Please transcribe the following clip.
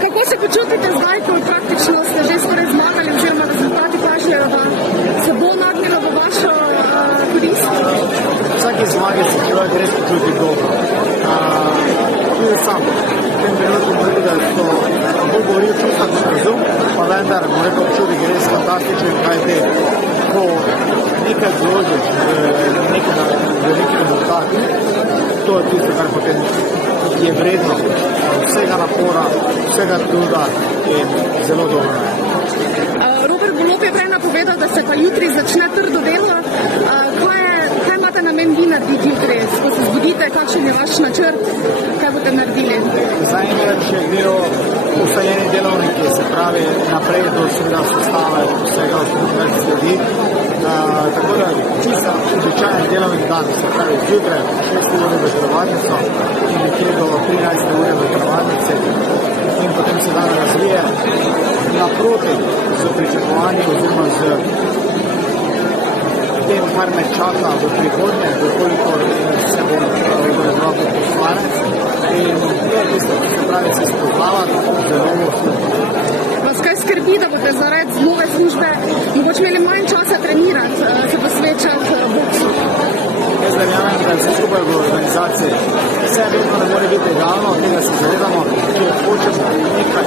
Kako se počutite zdaj, ko praktično ste že skoraj zmagali, oziroma rezultati kažejo, da se bo nagnilo v vašo korist? Vsake zmage se človek res počuti dobro. Tudi sam. V tem trenutku moram reči, da je to bolj govoril čustva kot razum, pa vendar moram reči, občutek je res fantastičen, kajti ko nekaj vložiš v neki rezultat, to je tisto, kar potem je vredno vsega napora, vsega truda in zelo dobro. Robert Golob je prej napovedal, da se pa jutri začne trdo delo. Kaj imate namen vi narediti jutri? Ko se zbudite, kakšen je vaš načrt? Kaj boste naredili? Zaenkrat še del ustaljeni delovniki, se pravi naprej do seveda sestave vsega osnovnega, kar sledi. Tako da čisto običajen delovnik dan, se pravi zjutraj 6 ure v telovadnico in nekje do 13 ure v telovadnici in potem se dan razvije naproti z pričakovanjem oziroma z tem, kar me čaka v prihodnje, dokolikor se bom odredoval kot poslanec in to je tisto, se pravi se spoznavati z novo službo. Vas kaj skrbi, da boste zaradi nove službe mogoče imeli manj časa trenirati, se posvečati boksu? Jaz verjamem, da je vse skupaj v organizaciji. Vse vedno ne more biti idealno, tega se zavedamo, če hočemo nekaj